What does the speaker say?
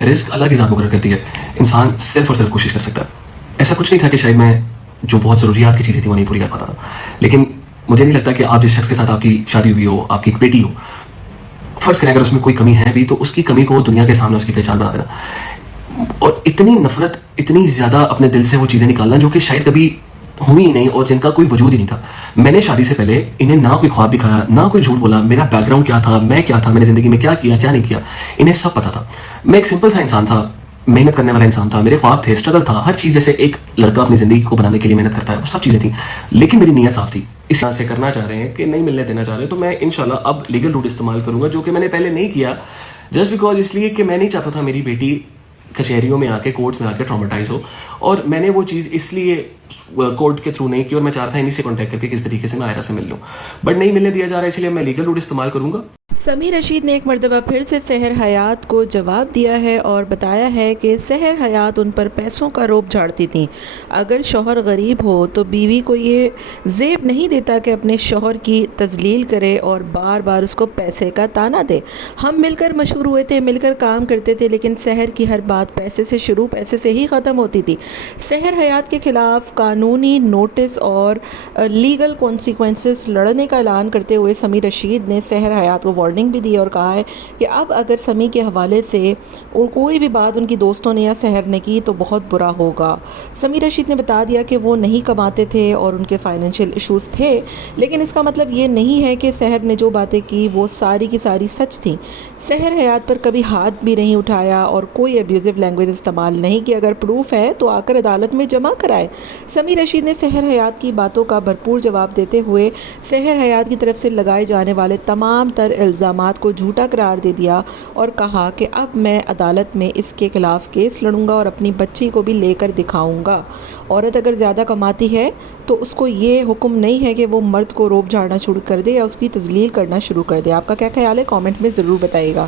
رزق اللہ کی ذات مقرر کرتی ہے، انسان صرف اور صرف کوشش کر سکتا ہے. ایسا کچھ نہیں تھا کہ شاید میں جو بہت ضروریات کی چیزیں تھیں وہ نہیں پوری کر پاتا تھا، لیکن مجھے نہیں لگتا کہ آپ جس شخص کے ساتھ آپ کی شادی ہوئی ہو، آپ کی ایک بیٹی ہو، فرض کریں اگر اس میں کوئی کمی ہے بھی تو اس کی کمی کو دنیا کے سامنے اس کی پہچان بنا دینا، اور اتنی نفرت، اتنی زیادہ اپنے دل سے وہ چیزیں نکالنا جو کہ شاید کبھی ہوئی ہی نہیں اور جن کا کوئی وجود ہی نہیں تھا. میں نے شادی سے پہلے انہیں نہ کوئی خواب دکھایا، نہ کوئی جھوٹ بولا، میرا بیک گراؤنڈ کیا تھا، میں کیا تھا، میں نے زندگی میں کیا کیا کیا نہیں کیا، انہیں سب پتا تھا. میں ایک سمپل سا انسان تھا، محنت کرنے والا انسان تھا، میرے خواب تھے، اسٹرگل تھا، ہر چیز جیسے ایک لڑکا اپنی زندگی کو بنانے کے لیے محنت کرتا ہے، وہ سب چیزیں تھیں، لیکن میری نیت صاف تھی. اس طرح سے کرنا چاہ رہے ہیں کہ نہیں ملنے دینا چاہ رہے ہیں، تو میں انشاءاللہ اب لیگل روٹ استعمال کروں گا، جو کہ میں نے پہلے نہیں کیا، جسٹ بیکاز اس لیے کہ میں نہیں چاہتا تھا میری بیٹی کچہریوں میں آ کے، کورٹس میں آ کے ٹراماٹائز ہو، اور میں نے وہ چیز اس لیے کورٹ کے تھرو نہیں کی، اور میں چاہ رہا تھا انہیں سے کانٹیکٹ کر کے کس طریقے سے میں آئرہ سے مل لوں، بٹ نہیں ملنے دیا جا رہا ہے، اس لیے میں لیگل روٹ استعمال کروں گا. سمیع رشید نے ایک مرتبہ پھر سے سحر حیات کو جواب دیا ہے اور بتایا ہے کہ سحر حیات ان پر پیسوں کا روب جھاڑتی تھیں. اگر شوہر غریب ہو تو بیوی کو یہ زیب نہیں دیتا کہ اپنے شوہر کی تذلیل کرے اور بار بار اس کو پیسے کا تانا دے. ہم مل کر مشہور ہوئے تھے، مل کر کام کرتے تھے، لیکن سحر کی ہر بات پیسے سے شروع، پیسے سے ہی ختم ہوتی تھی. سحر حیات کے خلاف قانونی نوٹس اور لیگل کانسیکوینسز لڑنے کا اعلان کرتے ہوئے سمیع رشید نے سحر حیات کو وارننگ بھی دی اور کہا ہے کہ اب اگر سمیع کے حوالے سے اور کوئی بھی بات ان کی دوستوں نے یا سحر نے کی تو بہت برا ہوگا. سمیع رشید نے بتا دیا کہ وہ نہیں کماتے تھے اور ان کے فائنینشیل ایشوز تھے، لیکن اس کا مطلب یہ نہیں ہے کہ سحر نے جو باتیں کی وہ ساری کی ساری سچ تھیں. سحر حیات پر کبھی ہاتھ بھی نہیں اٹھایا اور کوئی ابیوزو لینگویج استعمال نہیں کی. اگر پروف ہے تو آ کر عدالت میں جمع کرائے. سمیع رشید نے سحر حیات کی باتوں کا بھرپور جواب دیتے ہوئے سحر حیات کی طرف سے لگائے جانے والے تمام تر الزامات کو جھوٹا قرار دے دیا اور کہا کہ اب میں عدالت میں اس کے خلاف کیس لڑوں گا اور اپنی بچی کو بھی لے کر دکھاؤں گا. عورت اگر زیادہ کماتی ہے تو اس کو یہ حکم نہیں ہے کہ وہ مرد کو روب جھاڑنا شروع کر دے یا اس کی تذلیل کرنا شروع کر دے. آپ کا کیا خیال ہے؟ کامنٹ میں ضرور بتائیے گا.